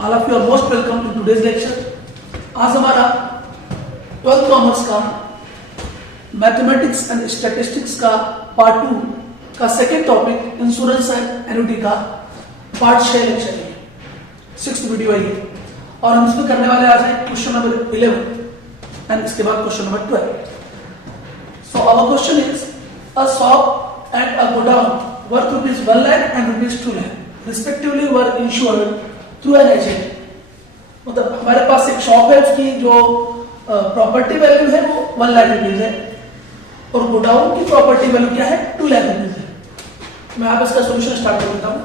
All of you are most welcome to today's lecture. आज हमारा 12th commerce का mathematics and statistics का part 2 का second topic insurance and annuity का part 6 lecture है, 6th video है ये। और हम इसमें करने वाले आज है क्वेश्चन नंबर 11 एंड इसके बाद question number 12। So our question is a shop and a godown worth rupees 1 lakh and rupees 2 lakh respectively were insured through an agent। मतलब हमारे पास एक शॉप है, उसकी जो प्रॉपर्टी वैल्यू है वो 1 लाख रुपीज है और गोडाउन की प्रॉपर्टी वैल्यू क्या है 2 लाख रुपीज है। मैं आप इसका सोल्यूशन स्टार्ट कर देता हूं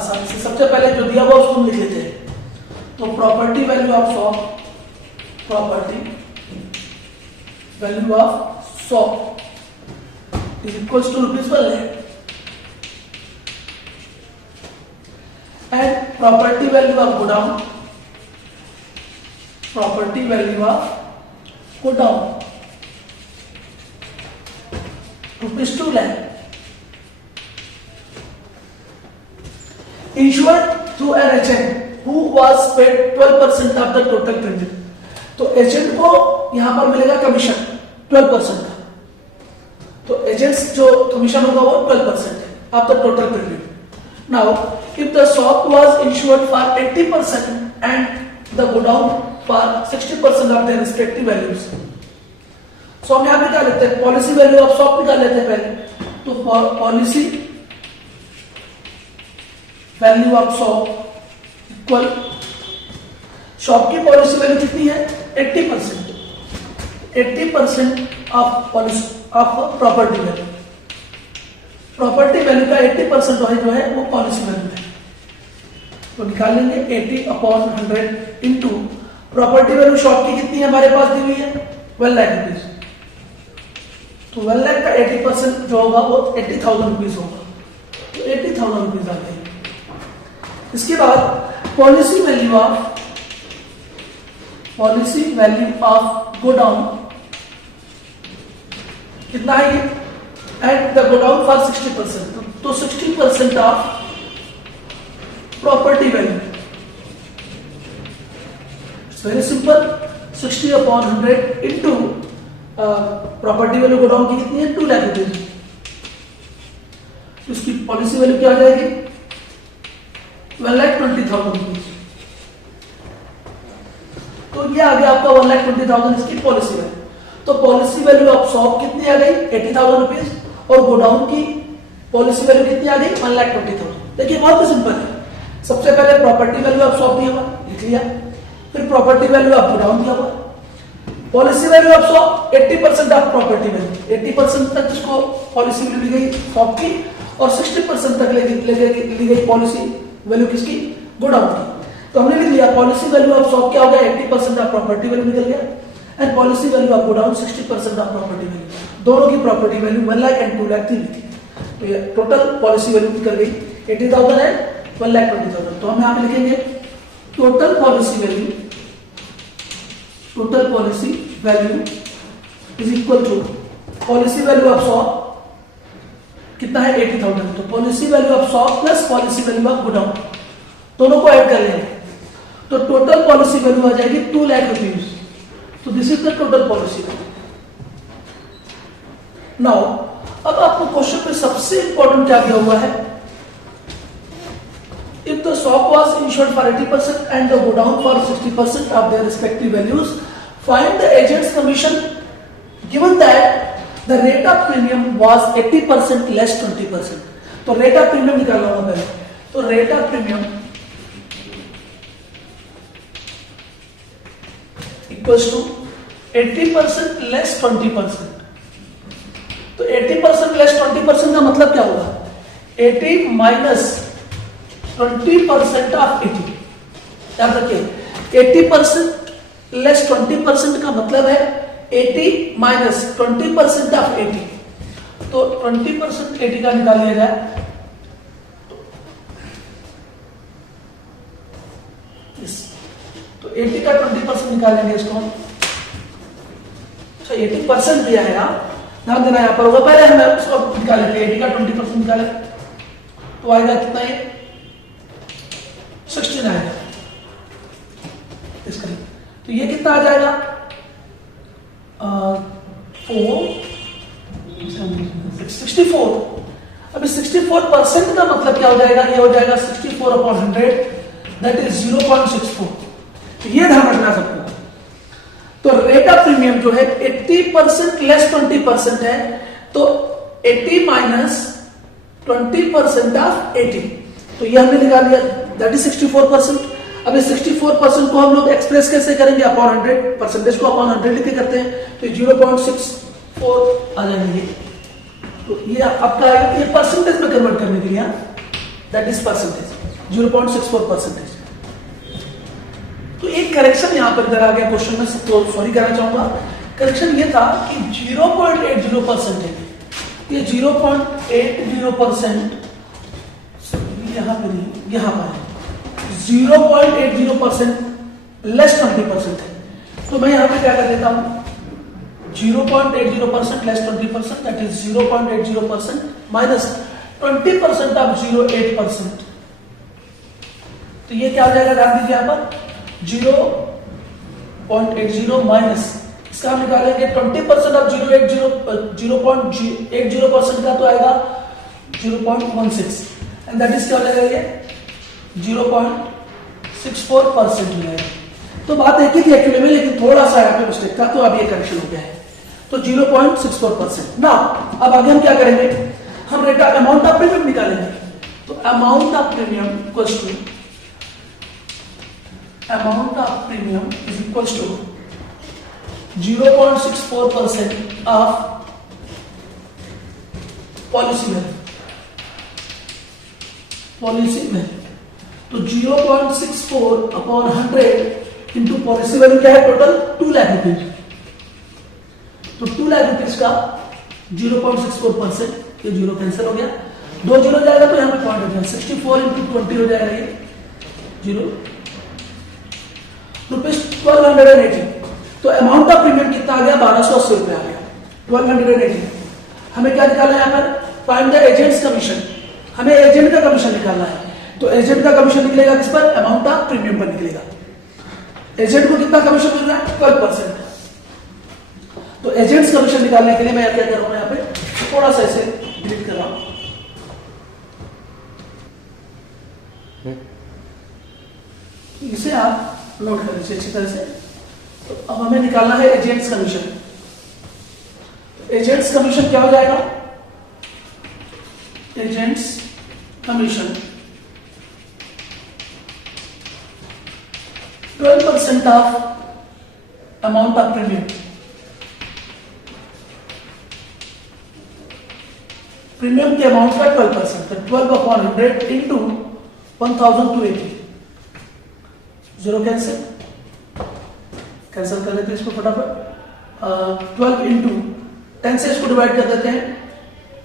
आसानी से। सबसे पहले जो दिया हुआ उसको हम लिख लेते हैं। तो property value of shop, property value of shop is equals to rupees 1 lakh and property value of godown, property value of godown rupees 2 lakh insured through an agent who was paid 12% of the total premium। तो agent को यहां पर मिलेगा commission 12% का। तो agents जो commission होगा वो 12% है of the total premium. Now, if the shop was insured for 80% and the godown for 60% of their respective values, so हम यहाँ पे क्या लेते हैं, पॉलिसी वैल्यू ऑफ शॉप निकाल लेते हैं पहले। तो policy value of shop equal shop की पॉलिसी वैल्यू कितनी है 80%, 80% of policy of property value. Property value का 80% जो है वो पॉलिसी वैल्यू है। तो निकालेंगे 80/100 इंटू प्रॉपर्टी वैल्यू शॉप की कितनी है हमारे पास दी हुई है 1 लाख रुपीज। तो 1 लाख का 80% जो होगा वो 80,000 रुपीज होगा। तो 80,000 रुपीज आ गए। इसके बाद पॉलिसी वैल्यू ऑफ गोडाउन कितना है ये and the godown for 60%, तो 60% of property value। It's very simple, 60/100 into property value godown की कितनी है 2 लाख रुपीज। उसकी पॉलिसी वैल्यू क्या आ जाएगी 1,20,000 रुपीज। तो ये आ गया आपका 1,20,000 इसकी पॉलिसी वैल्यू। तो पॉलिसी वैल्यू ऑफ शॉप कितनी आ गई 80,000 रुपीज और गोडाउन की पॉलिसी वैल्यू कितनी आ गई 1,20,000। देखिए बहुत ही सिंपल है। सबसे पहले प्रॉपर्टी वैल्यू ऑफ शॉप दिया हुआ लिख लिया, फिर प्रॉपर्टी वैल्यू ऑफ गोडाउन दिया हुआ, policy value of shop 80% of property value, 80% तक जिसको पॉलिसी वैल्यू ली गई शॉप की और 60% तक ली गई पॉलिसी वैल्यू किसकी गोडाउन की। तो हमने लिख लिया पॉलिसी वैल्यू ऑफ शॉप क्या हो गया 80% ऑफ प्रॉपर्टी वैल्यू निकल गया and policy value of godown 60% of property value. दोनों की property value 1 lakh and 2 lakh थी। तो ये टोटल पॉलिसी वैल्यू निकल गई 80,000 एंड 1,20,000। तो हम यहां पे लिखेंगे total policy value is equal to policy value of shop कितना है 80,000। तो policy value of shop plus policy value of godown दोनों को ऐड कर लेंगे तो टोटल पॉलिसी वैल्यू आ जाएगी 2 लाख रुपीज। तो this is the total policy value. Now अब आपको क्वेश्चन में सबसे इंपॉर्टेंट क्या दिया हुआ है, if the shop was insured for 80% and the godown for 60% of their respective values, find the agent's commission given that the rate of premium was 80% less 20%। तो rate of premium निकालना होगा पहले। तो rate of premium equals to 80% less 20%। तो 80% less 20% का मतलब क्या होगा 80 माइनस 20% ऑफ 80। याद रखिए 80% लेस 20% का मतलब है 80 माइनस 20% ऑफ 80। तो 20% 80 का निकाल लिया जाए तो 80 का 20% निकालेंगे इसको। अच्छा 80% दिया है यहाँ, ध्यान देना यहाँ पर होगा। पहले हम उसको निकाले थे 80 का 20% निकाले तो आएगा कितना है 16 आएगा। तो ये कितना आ जाएगा 64। अभी 64% का मतलब क्या हो जाएगा, ये हो जाएगा 64/100, दैट इज 0.64। ये ध्यान रखना सबको। तो रेट ऑफ प्रीमियम जो है 80% लेस 20% है, तो 80 माइनस 20% ऑफ 80, तो ये हमने निकाल लिया, दैट इज 64%। अब इस 64% को हम लोग एक्सप्रेस कैसे करेंगे, अपॉन 100, परसेंटेज को अपॉन 100 लिख के करते हैं, तो 0.64 आ जाएंगे। तो ये आपका ये परसेंटेज में कन्वर्ट करने के लिए, दैट इज परसेंटेज 0.64%। तो एक करेक्शन यहां पर इधर आ गया क्वेश्चन में, तो सॉरी कहना चाहूंगा। करेक्शन ये था कि 0.80% है, ये 0.80% यहां पर नहीं, यहां पर है 0.80% लेस 20% है। तो मैं यहां पे क्या कर देता हूं, 0.80% less 20%, that is 0.80% minus 20% of 0.8%। तो ये क्या हो जाएगा, ध्यान दीजिए यहां पर 0.80 माइनस इसका हम निकालेंगे 20% ऑफ 0.80% का तो आएगा 0.16, एंड दैट इज क्या हो जाएगा, ये 0.64% मिलेगा। तो बात एक ही थी एक्चुअली में, लेकिन थोड़ा सा यहाँ पे मिस्टेक था, तो अब ये करेक्शन हो गया है। तो 0.64%। ना अब आगे हम क्या करेंगे, हम rate of amount of premium निकालेंगे। तो amount of premium equals to amount of premium is equals to 0.64% of policy value। तो 0.64/100 इंटू पॉलिसी वैल्यू क्या है, टोटल 2 लाख रुपीज। तो 2 लाख रुपीज का 0.64%, ये 0 कैंसिल हो गया, 2 0 जाएगा तो यहां पे पॉइंट हो जाएगा, 64 इंटू 20 हो जाएगा, ये 0 रुपीज 1280। तो अमाउंट ऑफ प्रीमियम कितना आ गया, 1280 रुपए आ गया, 1280। हमें क्या निकालना है यहाँ पर, फाइंड द एजेंट्स कमीशन। हमें एजेंट का कमीशन निकालना है। तो एजेंट का कमीशन निकलेगा किस पर, अमाउंट ऑफ प्रीमियम पर निकलेगा। एजेंट को कितना कमीशन मिल रहा है, 12%। तो एजेंट्स कमीशन निकालने के लिए मैं क्या कर रहा हूं, यहाँ पे थोड़ा सा इसे डिलीट कर रहा हूं, इसे आप नोट कर लीजिए अच्छी तरह से। तो अब हमें निकालना है एजेंट्स कमीशन। एजेंट्स कमीशन क्या हो जाएगा, agents commission 12% of amount of premium. Premium के अमाउंट का 12%, तो 12/100 इंटू 1280, 0 कैंसिल कर लेते हैं इसको फटाफट। 12 इंटू 10 से इसको डिवाइड कर देते हैं,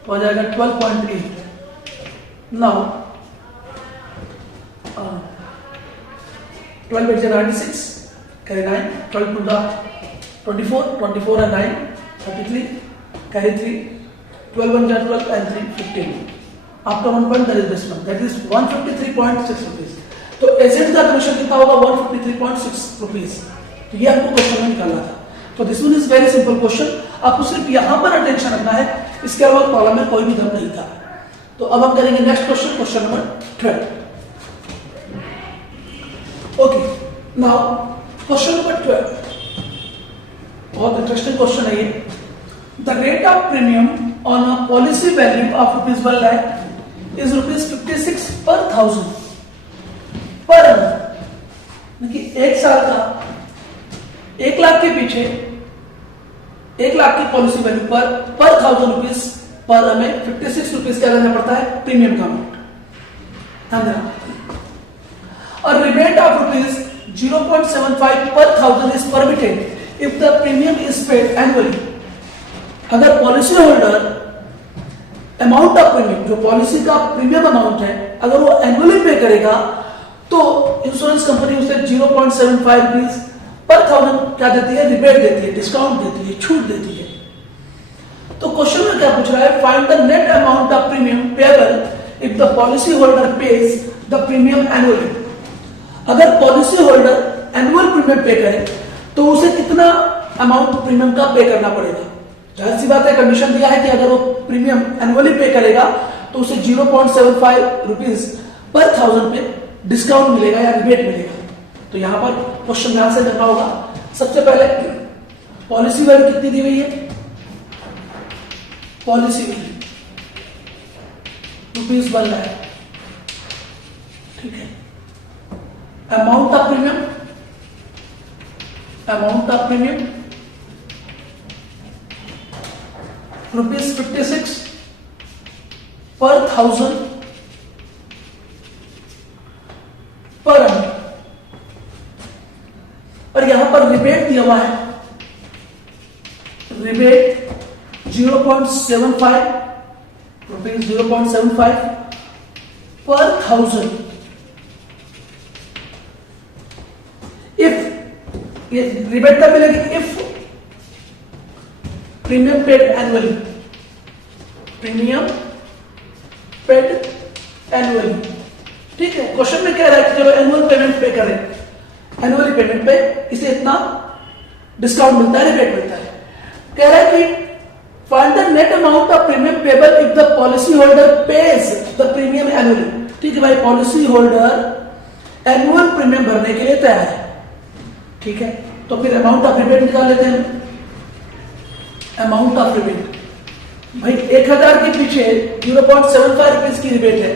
तो आ जाएगा 12.8। Now 12 8 96, carry 9, 12 two 24, 24 and 9 33, carry 3, 12 1 12 and 3 15। After 1 point there is this one, that is 153.6 rupees। तो एजेंट का कमीशन कितना होगा, 153.6 रुपीज। तो ये आपको क्वेश्चन में निकालना था। तो this one is very simple question, आपको सिर्फ यहां पर अटेंशन रखना है, इसके अलावा कॉलम में कोई भी धर्म नहीं था। तो अब हम करेंगे next question, question number 12। Okay, now question number 12 बहुत इंटरेस्टिंग क्वेश्चन है ये। The rate of premium on a policy value of rupees 1 lakh is rupees 56 पर 1000 पर annum। देखिए एक साल का 1 लाख के पीछे 1 लाख की पॉलिसी वैल्यू पर 1000 रुपीज पर हमें 56 रुपीज क्या देना पड़ता है, प्रीमियम का अमाउंट। और rebate of rupees 0.75 per 1000 is permitted if the premium is paid annually. अगर policy holder amount of premium, जो पॉलिसी का प्रीमियम अमाउंट है, अगर वो एनुअली पे करेगा तो इंश्योरेंस कंपनी उसे 0.75 रुपीज पर 1000 क्या देती है, रिबेट देती है, डिस्काउंट देती है, छूट देती है। तो क्वेश्चन में क्या पूछ रहा है, find the net amount of premium payable if the policy holder page the premium annually. अगर पॉलिसी होल्डर एनुअल प्रीमियम पे करे तो उसे कितना अमाउंट प्रीमियम का पे करना पड़ेगा। जाहिर सी बात है, कंडीशन दिया है कि अगर वो प्रीमियम एनुअली पे करेगा तो उसे 0.75 रुपीज पर 1000 पे डिस्काउंट मिलेगा या रिबेट मिलेगा। तो यहां पर क्वेश्चन ध्यान से करना होगा। सबसे पहले पॉलिसी वैल्यू कितनी दी हुई है, पॉलिसी वैल्यू ₹1 लाख, ठीक है। Amount of premium, amount of premium ₹56 पर 1000 पर annum। और यहां पर रिबेट दिया हुआ है, रिबेट 0.75 रुपीज, 0.75 पर 1000 इफ, ये रिबेट कब मिलेगी, if premium paid annually, premium paid annually, ठीक है। क्वेश्चन में कह रहा है कि चलो एनुअल पेमेंट पे करें, एनुअली पेमेंट पे इसे इतना डिस्काउंट मिलता है, रिबेट मिलता है। कह रहा है कि find the net amount of premium payable if the policy holder page the premium annually, ठीक है भाई। पॉलिसी होल्डर एनुअल प्रीमियम भरने के लिए तैयार है, ठीक है। तो फिर अमाउंट ऑफ रिबेट निकाल लेते हैं। अमाउंट ऑफ रिबेट भाई 1000 के पीछे 0.75 रुपीज की रिबेट है,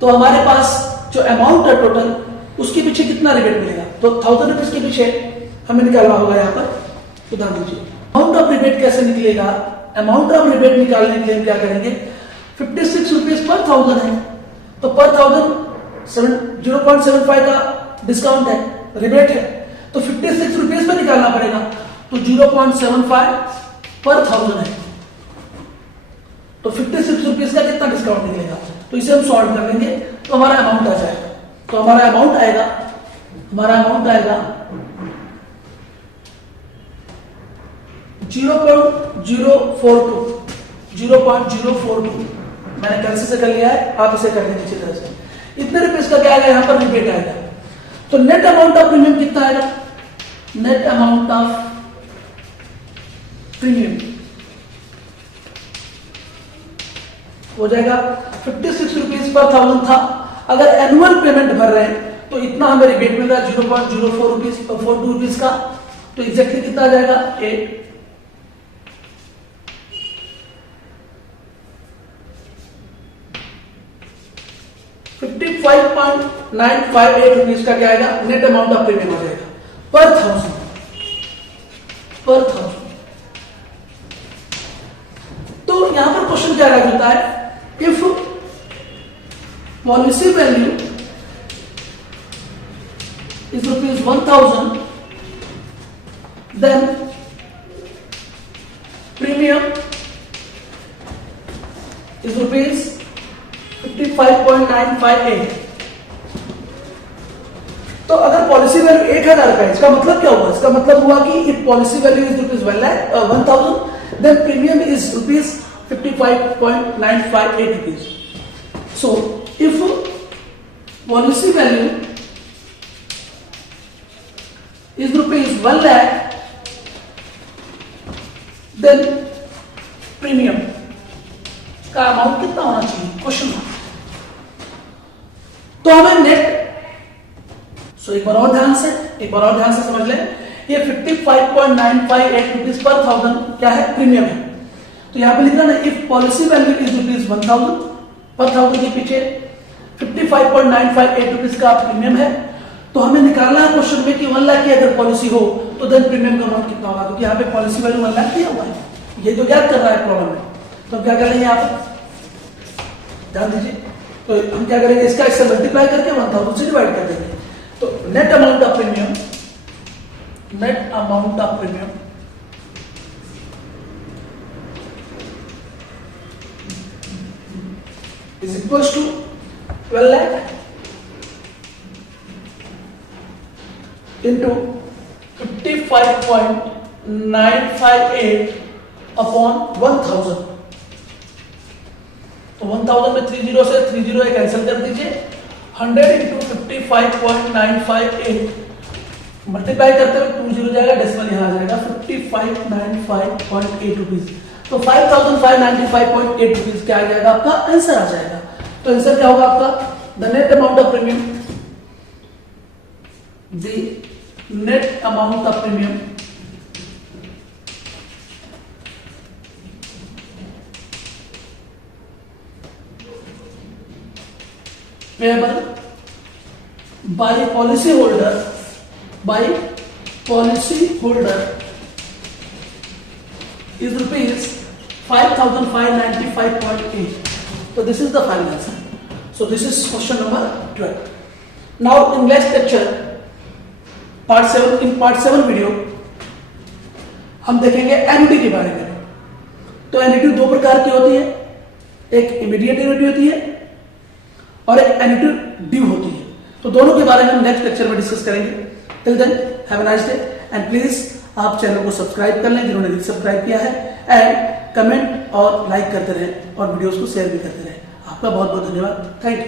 तो हमारे पास जो अमाउंट है टोटल, उसके पीछे कितना रिबेट मिलेगा। तो 1000 रुपीज के पीछे हमें निकालना होगा। यहां पर सुधार दीजिए, अमाउंट ऑफ रिबेट कैसे निकलेगा। अमाउंट ऑफ रिबेट निकालने के लिए हम क्या करेंगे, 56 रुपीज पर 1000 है, तो पर 1000 0.75 का डिस्काउंट है, रिबेट है, तो 56 रुपीज पे निकालना पड़ेगा। तो 0.75 पर 1000 है, तो 56 रुपीज का कितना डिस्काउंट निकलेगा। तो इसे हम सॉल्व कर लेंगे तो हमारा अमाउंट आ जाएगा। तो हमारा अमाउंट आएगा 0.042। मैंने कैंसिल से कर लिया है, आप इसे कर लेंगे अच्छी तरह से। इतने रुपीज का क्या आएगा, यहां पर रिबेट आएगा। तो नेट अमाउंट ऑफ प्रीमियम कितना आएगा, नेट अमाउंट ऑफ प्रीमियम हो जाएगा 56 रुपीज पर 1000 था। अगर एनुअल पेमेंट भर रहे हैं तो इतना हमें रिबेट मिल रहा है 0.04 रुपीज 42 रुपीज का। तो एग्जैक्टली कितना आ जाएगा 55.958 रुपीज का क्या आएगा, नेट अमाउंट ऑफ प्रीमियम आ जाएगा पर 1000, पर 1000। तो यहां पर क्वेश्चन क्या रह जाता है, if policy value is ₹1000 then premium is ₹55.958। तो अगर पॉलिसी वैल्यू 1000 का है, इसका मतलब क्या हुआ, इसका मतलब हुआ कि if policy value is ₹1000 then premium is ₹55.958 rupees. So if policy value is ₹1 lakh, then premium का अमाउंट कितना होना चाहिए, क्वेश्चन। तो हमें नेट, एक बार और ध्यान से समझ लें, ये 55.958 रुपीज पर 1000 क्या है, प्रीमियम है। तो यहां पे लिखना ना, इफ पॉलिसी वैल्यू इज ₹1000 पर 1000 के पीछे 55.958 रुपीज का प्रीमियम है। तो हमें निकालना है क्वेश्चन में कि 1 लाख की अगर पॉलिसी हो तो देन प्रीमियम का अमाउंट कितना होगा, क्योंकि यहाँ पे पॉलिसी वैल्यू 1 लाख दिया हुआ है, ये तो ज्ञात कर रहा है प्रॉब्लम में। तो क्या करेंगे यहाँ पर ध्यान दीजिए, तो हम क्या करेंगे, इसका इससे मल्टीप्लाई करके 1000 से डिवाइड कर देंगे। तो net amount of premium is equals to 12 lakh into 55.958 upon 1000। तो 1000 में 30 से 30 कैंसिल कर दीजिए, 100 into 55.958 मल्टीप्लाई करते हुए 2 जीरो जाएगा, डेसिमल यहाँ आ जाएगा 5595.8 रुपीज। तो 5595.8 रुपीज क्या आ जाएगा आपका आंसर आ जाएगा। तो आंसर क्या होगा आपका, the net amount of premium, the net amount of premium payable by policy holder is rupees 5595.8. So this is the final answer. So this is question number 12. Now in next lecture part 7 video हम देखेंगे annuity के बारे में। तो annuity दो प्रकार की होती है, एक इमीडिएट एन्युटी होती है और एक एन्युटी ड्यू होती है। तो दोनों के बारे में हम नेक्स्ट लेक्चर में डिस्कस करेंगे। Till then have a nice day and please आप चैनल को सब्सक्राइब कर लें जिन्होंने नहीं सब्सक्राइब किया है, एंड कमेंट और लाइक करते रहें और वीडियोस को शेयर भी करते रहें। आपका बहुत बहुत धन्यवाद। Thank you.